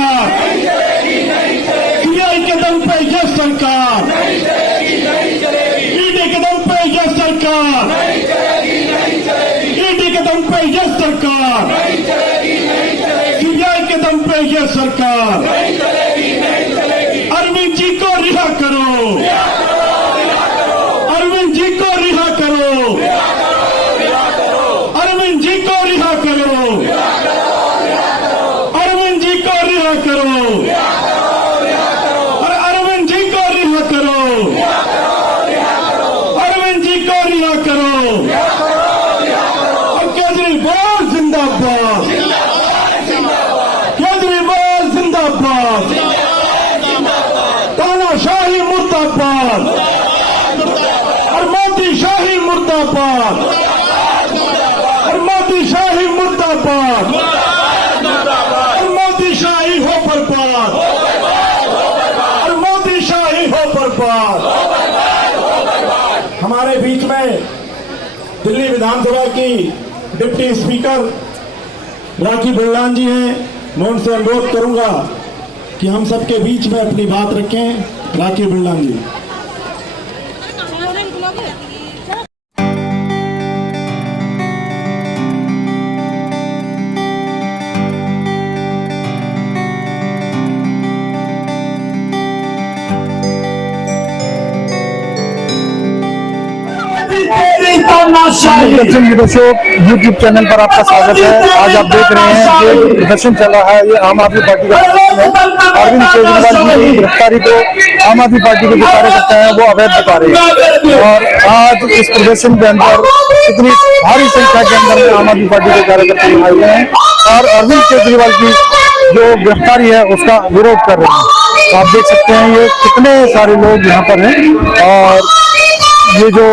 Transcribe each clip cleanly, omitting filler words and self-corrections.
सरकार, सीबीआई के दम पे ये सरकार, ईडी के दम पे ये सरकार, ईडी के दम पे ये सरकार, सीबीआई के दम पे ये सरकार। अरविंद जी को रिहा करो, अरविंद जी को रिहा करो, अरविंद जी को रिहा करो, अरविंद जी को रिहा करो, और अरविंद जी को रिहा करो, अरविंद जी को रिहा करो। और केजरीवाल जिंदाबाद, केजरीवाल जिंदाबाद, तानाशाही मुर्दाबाद, और मोदी शाही मुर्दाबाद, और मोदी शाही मुर्दाबाद, और मोदी शाही हो बर्बाद, और मोदी शाही हो बर्बाद। हमारे बीच में दिल्ली विधानसभा की डिप्टी स्पीकर राखी बिरलान जी हैं। मैं उनसे अनुरोध करूंगा कि हम सबके बीच में अपनी बात रखें। राखी बिरलान जी। प्रदर्शन निदेशक यूट्यूब चैनल पर आपका स्वागत है। आज आप देख रहे हैं कि जो प्रदर्शन चल रहा है ये आम आदमी पार्टी का प्रदर्शन है। अरविंद केजरीवाल की गिरफ्तारी को आम आदमी पार्टी के जो कार्यकर्ता हैं वो अवैध बता रहे हैं। और आज इस प्रदर्शन के अंदर इतनी भारी संख्या के अंदर में आम आदमी पार्टी के कार्यकर्ता आए हुए हैं और अरविंद केजरीवाल की जो गिरफ्तारी है उसका विरोध कर रहे हैं। तो आप देख सकते हैं ये कितने सारे लोग यहाँ पर हैं और ये जो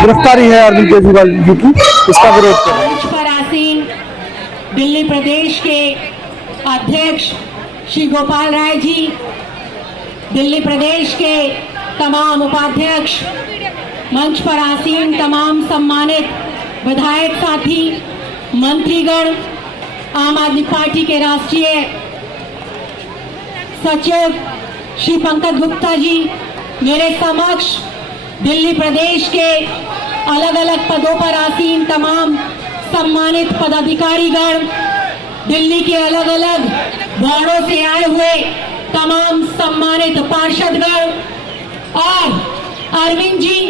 गिरफ्तारी है अरविंद केजरीवाल जी की इसका विरोध कर रहे हैं। मंच पर आसीन दिल्ली प्रदेश के अध्यक्ष श्री गोपाल राय जी, दिल्ली प्रदेश के तमाम उपाध्यक्ष, मंच पर आसीन तमाम सम्मानित विधायक साथी, मंत्रीगण, आम आदमी पार्टी के राष्ट्रीय सचिव श्री पंकज गुप्ता जी, मेरे समक्ष दिल्ली प्रदेश के अलग अलग पदों पर आसीन तमाम सम्मानित पदाधिकारीगण, दिल्ली के अलग अलग वार्डों से आए हुए तमाम सम्मानित पार्षदगण और अरविंद जी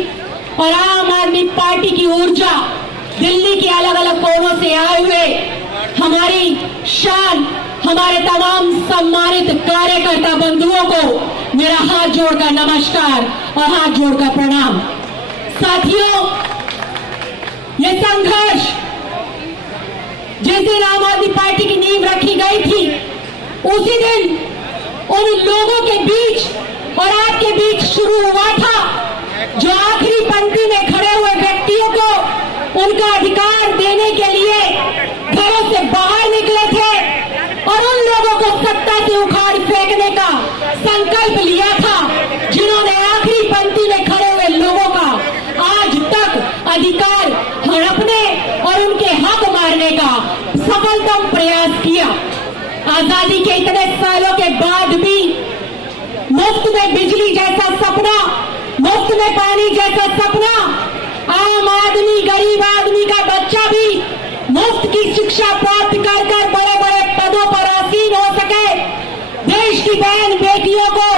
और आम आदमी पार्टी की ऊर्जा दिल्ली के अलग अलग कोनों से आए हुए हमारी शान, हमारे तमाम सम्मानित कार्यकर्ता बंधुओं को मेरा हाथ जोड़कर नमस्कार और हाथ जोड़कर प्रणाम। साथियों, ये संघर्ष जिस दिन आम आदमी पार्टी की नींव रखी गई थी उसी दिन उन लोगों के बीच और आपके बीच शुरू हुआ था जो आखिरी पंक्ति में खड़े हुए व्यक्तियों को उनका अधिकार देने के लिए घरों से बाहर निकले थे और उन लोगों को सत्ता से उखाड़ फेंकने का संकल्प लिया था, जिन्होंने आखिरी पंक्ति में खड़े हुए लोगों का आज तक अधिकार हड़पने और उनके हक मारने का सफलतम प्रयास किया। आजादी के इतने सालों के बाद भी मुफ्त में बिजली जैसा सपना, मुफ्त में पानी जैसा सपना, आम आदमी, गरीब आदमी का बच्चा भी मुफ्त की शिक्षा प्राप्त कर बड़े बड़े पदों पर आसीन हो सके, देश की बहन बेटियों को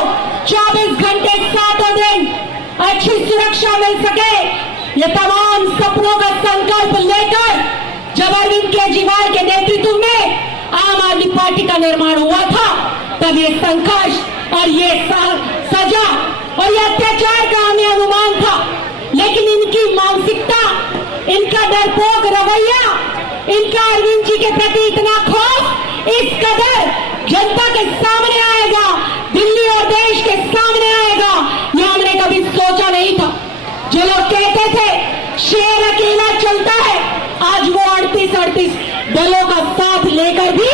24 घंटे 7 दिन अच्छी सुरक्षा मिल सके, ये तमाम सपनों का संकल्प लेकर जब अरविंद केजरीवाल के नेतृत्व में आम आदमी पार्टी का निर्माण हुआ था, तब ये संघर्ष और ये सजा और ये अत्याचार का हमें अनुमान था। लेकिन इनकी मानसिकता, इनका डरपोक रवैया, इनका अरविंद जी के प्रति इतना खौफ इस कदर जनता के सामने आएगा, दिल्ली और देश के सामने आएगा, ये हमने कभी सोचा नहीं था। जो लोग कहते थे शेर अकेला चलता है, आज वो 38 दलों का साथ लेकर भी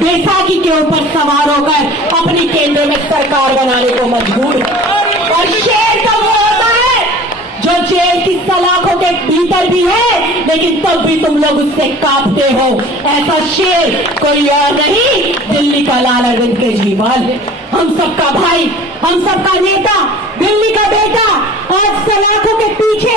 बैसाखी के ऊपर सवार होकर अपनी केंद्र में सरकार बनाने को मजबूर है। और शेर तो वो होता है जो जेल की सलाखों के भीतर अंदर भी है, लेकिन तब भी तुम लोग उससे कांपते हो। ऐसा शेर कोई और नहीं, दिल्ली का लाल अरविंद केजरीवाल है। हम सबका भाई, हम सबका नेता, दिल्ली का बेटा आज सलाखों के पीछे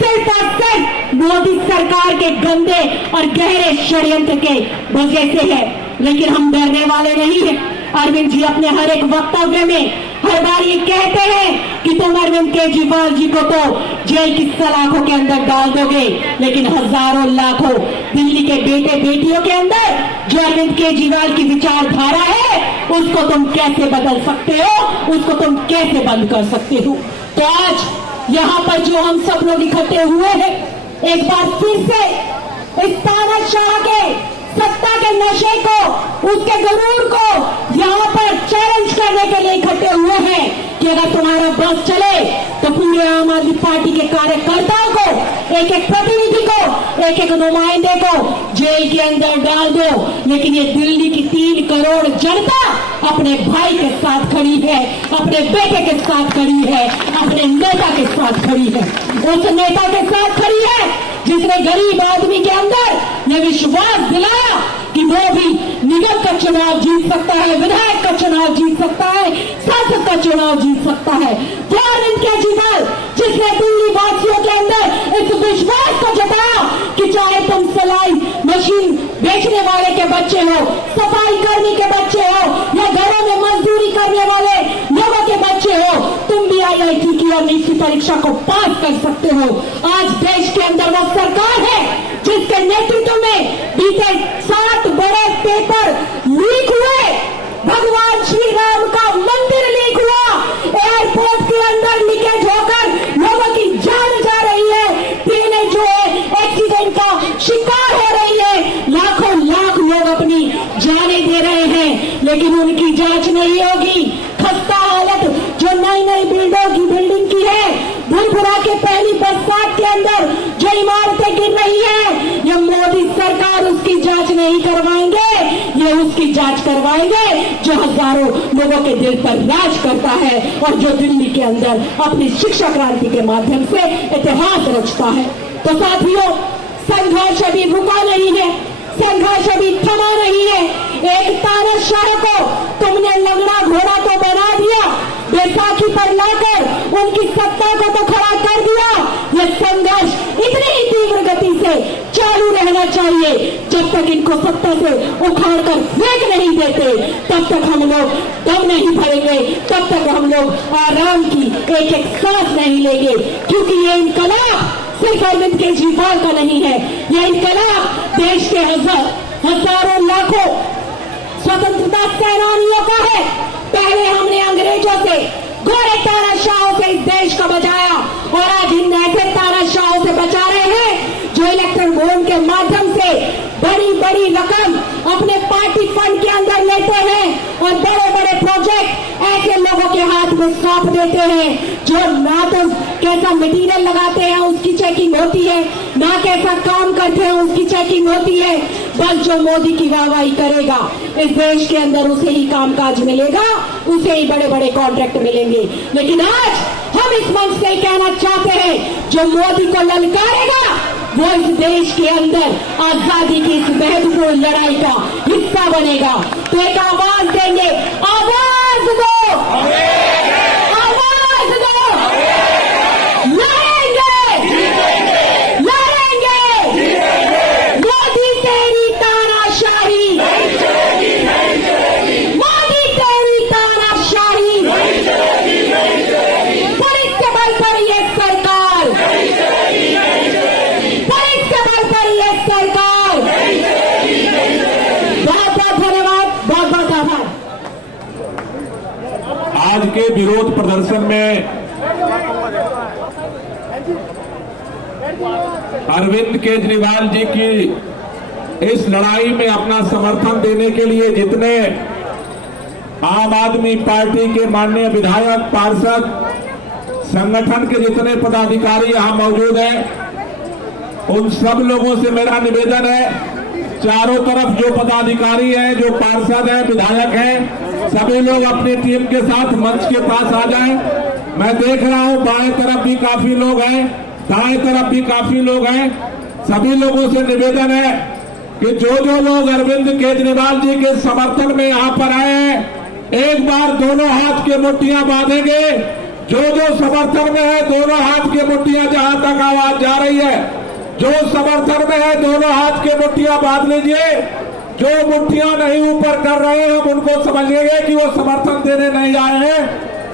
सिर्फ और सिर्फ मोदी सरकार के गंदे और गहरे षड्यंत्र के वजह से है। लेकिन हम डरने वाले नहीं हैं। अरविंद जी अपने हर एक वक्तव्य में हर बार ये कहते हैं कि तुम अरविंद केजरीवाल जी को तो जेल की सलाखों के अंदर डाल दोगे, लेकिन हजारों लाखों दिल्ली के बेटे बेटियों के अंदर जो अरविंद केजरीवाल की विचारधारा है उसको तुम कैसे बदल सकते हो, उसको तुम कैसे बंद कर सकते हो। तो आज यहाँ पर जो हम सब लोग इकट्ठे हुए हैं, एक बार फिर से इस तानाशाह के सत्ता के नशे को, उसके गुरूर को यहाँ पर चैलेंज करने के लिए इकट्ठे हुए हैं कि अगर तुम्हारा बस चले तो पूरे आम आदमी पार्टी के कार्यकर्ताओं को, एक एक प्रतिनिधि को, एक एक नुमाइंदे को जेल के अंदर डाल दो। लेकिन ये दिल्ली की 3 करोड़ जनता अपने भाई के साथ खड़ी है, अपने बेटे के साथ खड़ी है, अपने नेता के साथ खड़ी है। उस नेता के साथ खड़ी है जिसने गरीब आदमी के अंदर ये विश्वास दिलाया कि वो भी निगम का चुनाव जीत सकता है, विधायक का चुनाव जीत सकता है, सांसद का चुनाव जीत सकता है। वो अरविंद केजरीवाल जिसने दिल्ली वासियों के अंदर इस विश्वास को जताया कि चाहे तुम सिलाई मशीन बेचने वाले के बच्चे हो, सफाई कर्मी के बच्चे हो, या घरों में मजदूरी करने वाले लोगों के बच्चे हो, तुम भी IIT की और नीट की परीक्षा को पास कर सकते हो। आज देश के अंदर वो सरकार है जिसके नेतृत्व में बीते 7 बड़े पेपर लीक हुए, भगवान श्री राम का मंदिर लीक हुआ, एयरपोर्ट के अंदर लीकेज होकर लोगों की जान जा रही है, ट्रेनें जो है एक्सीडेंट का शिकार हो रही है, लाखों लाख लोग अपनी जानें दे रहे हैं, लेकिन उनकी जांच नहीं होगी। खस्ता हालत जो नई नई बिल्डिंग की है, भुरभुरा के पहली बरसात के अंदर जो इमारतें गिर रही है, ये मोदी सरकार उसकी जांच नहीं करवाएंगे, ये उसकी जांच करवाएंगे जो हजारों लोगों के दिल पर राज करता है और जो दिल्ली के अंदर अपनी शिक्षा क्रांति के माध्यम से इतिहास रचता है। तो साथियों, संघर्ष अभी रुका नहीं है, संघर्ष अभी थमा नहीं है। एक तानाशाह को तुमने लंगड़ा घोड़ा तो बना दिया, बैसाखी पर लाकर उनकी सत्ता को तो खड़ा कर दिया। यह संघर्ष इतनी ही तीव्र गति से चालू रहना चाहिए जब तक इनको सत्ता से उखाड़ कर फेंक नहीं देते, तब तक हम लोग दम नहीं भरेंगे, तब तक हम लोग आराम की एक एक सांस नहीं लेंगे। क्योंकि ये इनकलाब सिर्फ अरविंद केजरीवाल का नहीं है, यह इनकलाब देश के हजारों लाखों स्वतंत्रता सेनानियों का है। पहले हमने अंग्रेजों से, घोड़े तानाशाहों से इस देश को बचाया और आज इन ऐसे तानाशाहों से बचा रहे हैं जो इलेक्ट्रल बॉन्ड के माध्यम से बड़ी बड़ी रकम अपने पार्टी फंड के अंदर लेते हैं और बड़े बड़े प्रोजेक्ट ऐसे लोगों के हाथ में सौंप देते हैं जो ना तो कैसा मटेरियल लगाते हैं उसकी चेकिंग होती है, ना कैसा काम करते हैं उसकी चेकिंग होती है, बस जो मोदी की वाहवाही करेगा इस देश के अंदर उसे ही कामकाज मिलेगा, उसे ही बड़े बड़े कॉन्ट्रैक्ट मिलेंगे। लेकिन आज हम इस मंच से कहना चाहते हैं, जो मोदी को ललकारेगा वो इस देश के अंदर आजादी की इस महत्वपूर्ण लड़ाई का हिस्सा बनेगा। तो एक आवाज देंगे, आवाज दो, आवाज दो, लड़ेंगे, लड़ेंगे, मोदी तेरी तानाशाही, मोदी तेरी तानाशाही, पुलिस के बल पर ये सरकार, पुलिस के बल पर ये सरकार। बहुत बहुत धन्यवाद, बहुत बहुत आभार। आज के विरोध प्रदर्शन में अरविंद केजरीवाल जी की इस लड़ाई में अपना समर्थन देने के लिए जितने आम आदमी पार्टी के माननीय विधायक, पार्षद, संगठन के जितने पदाधिकारी यहां मौजूद हैं, उन सब लोगों से मेरा निवेदन है, चारों तरफ जो पदाधिकारी हैं, जो पार्षद हैं, विधायक हैं, सभी लोग अपनी टीम के साथ मंच के पास आ जाएं। मैं देख रहा हूं बाएं तरफ भी काफी लोग हैं, दाएं तरफ भी काफी लोग हैं। सभी लोगों से निवेदन है कि जो लोग अरविंद केजरीवाल जी के समर्थन में यहाँ पर आए हैं, एक बार दोनों हाथ की मुट्ठियां बांधेंगे। जो समर्थन में है दोनों हाथ की मुट्ठियां, जहां तक आवाज जा रही है, जो समर्थन में है दोनों हाथ की मुट्ठियां बांध लीजिए। जो मुट्ठियां नहीं ऊपर कर रहे हैं हम उनको समझेंगे कि वो समर्थन देने नहीं आए हैं,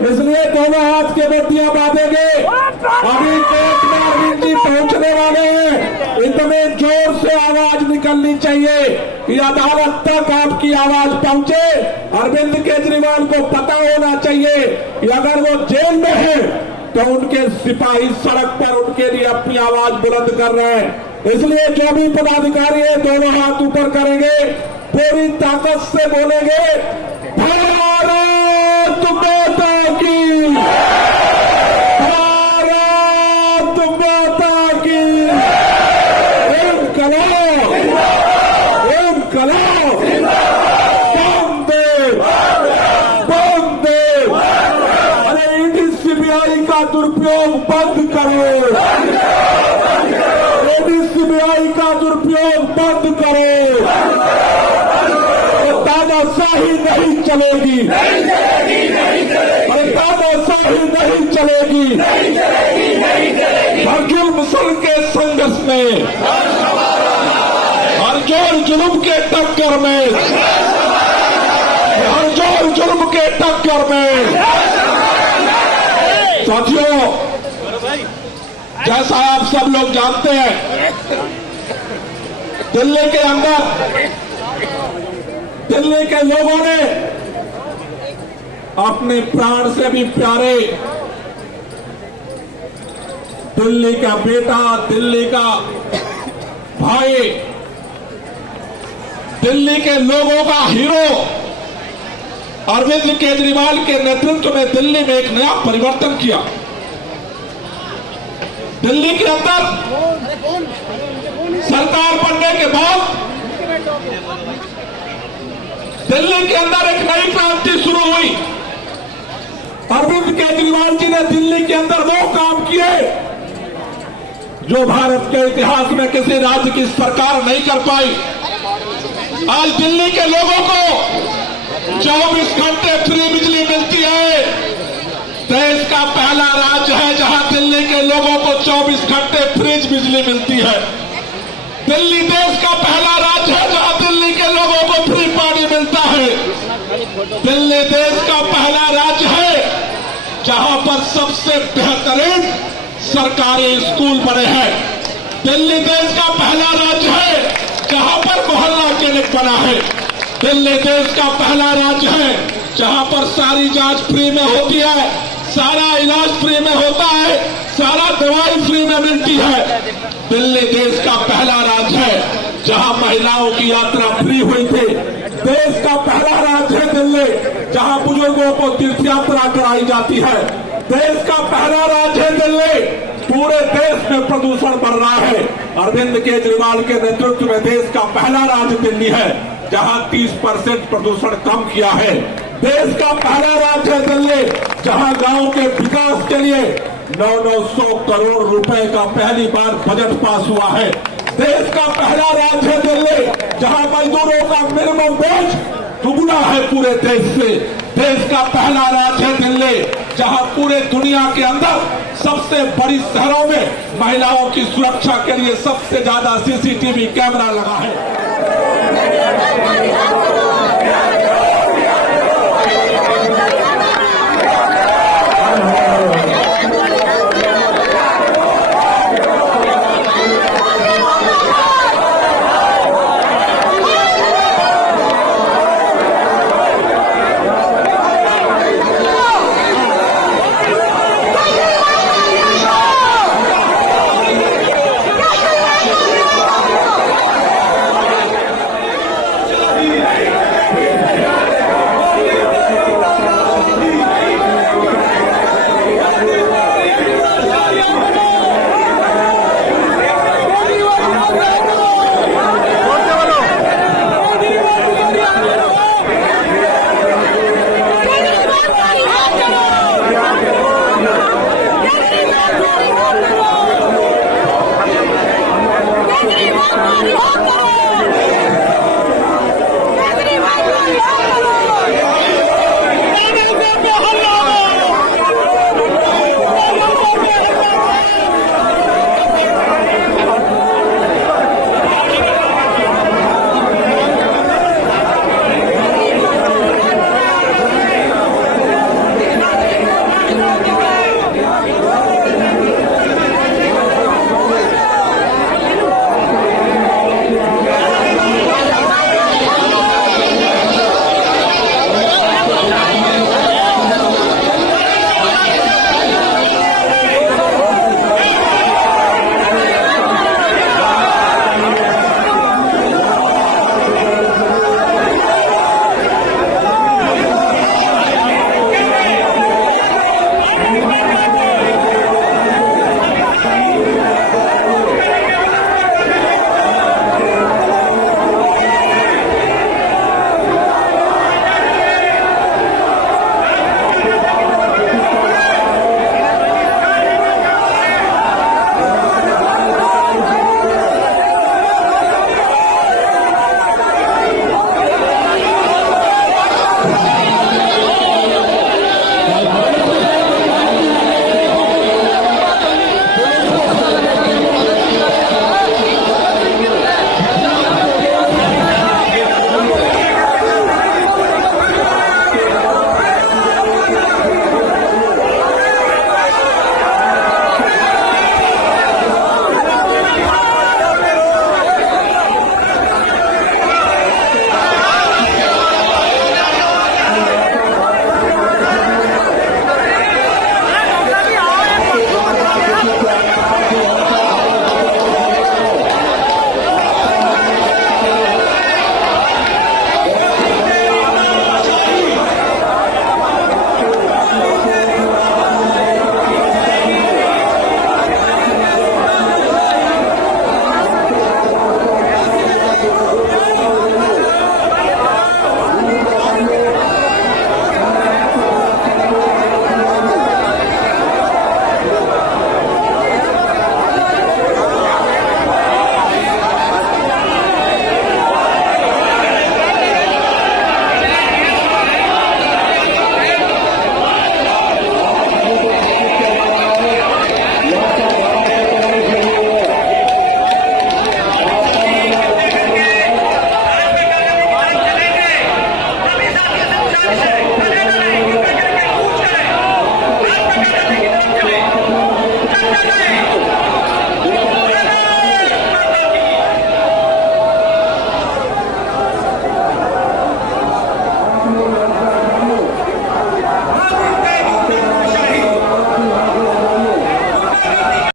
इसलिए दोनों हाथ की मुट्ठियां बांधेंगे। अभी कोर्ट में अरविंद जी पहुंचने वाले हैं, इतने जोर से आवाज निकलनी चाहिए कि अदालत तक आपकी आवाज पहुंचे। अरविंद केजरीवाल को पता होना चाहिए कि अगर वो जेल में है तो उनके सिपाही सड़क पर उनके लिए अपनी आवाज बुलंद कर रहे हैं। इसलिए जो भी पदाधिकारी है दोनों हाथ ऊपर करेंगे, पूरी ताकत से बोलेंगे, भारत माता की, भारत माता की, इनकलाब, इनकलाब, बंदे, बंदे। अरे ईडी सीबीआई का दुरुपयोग बंद करो, ईडी सीबीआई का दुरुपयोग बंद करो। तानाशाही नहीं चलेगी, अरे तानाशाही नहीं चलेगी। हर जुल्म के संघर्ष में, हर जोर जुल्म के टक्कर में, हर जोर जुल्म के टक्कर में। साथियों, जैसा आप सब लोग जानते हैं, दिल्ली के अंदर दिल्ली के लोगों ने अपने प्राण से भी प्यारे दिल्ली का बेटा, दिल्ली का भाई, दिल्ली के लोगों का हीरो अरविंद केजरीवाल के नेतृत्व में दिल्ली में एक नया परिवर्तन किया। दिल्ली के अंदर सरकार बनने के बाद दिल्ली के अंदर एक नई क्रांति शुरू हुई। अरविंद केजरीवाल जी ने दिल्ली के अंदर वो काम किए जो भारत के इतिहास में किसी राज्य की सरकार नहीं कर पाई। आज दिल्ली के लोगों को 24 घंटे फ्री बिजली मिलती है। देश का पहला राज्य है जहां दिल्ली के लोगों को 24 घंटे फ्री बिजली मिलती है। दिल्ली देश का पहला राज्य है जहां दिल्ली के लोगों को फ्री पानी मिलता है। दिल्ली देश का पहला राज्य है जहां पर सबसे बेहतरीन सरकारी स्कूल बने हैं। दिल्ली देश का पहला राज्य है जहां पर मोहल्ला क्लिनिक बना है। दिल्ली देश का पहला राज्य है जहां पर सारी जांच फ्री में होती है, सारा इलाज फ्री में होता है, सारा दवाई फ्री में मिलती है। दिल्ली देश का पहला राज्य है जहां महिलाओं की यात्रा फ्री हुई थी। देश का पहला राज्य है दिल्ली जहां बुजुर्गों को तीर्थ यात्रा कराई जाती है। देश का पहला राज्य है दिल्ली। पूरे देश में प्रदूषण बढ़ रहा है। अरविंद केजरीवाल के नेतृत्व में देश का पहला राज्य दिल्ली है जहां 30% प्रदूषण कम किया है। देश का पहला राज्य है दिल्ली जहां गांव के विकास के लिए 900 करोड़ रुपए का पहली बार बजट पास हुआ है। देश का पहला राज्य है दिल्ली जहां मजदूरों का मिनिमम वेज दुगुना है पूरे देश से। देश का पहला राज्य है दिल्ली जहां पूरे दुनिया के अंदर सबसे बड़ी शहरों में महिलाओं की सुरक्षा के लिए सबसे ज्यादा सीसीटीवी कैमरा लगा है।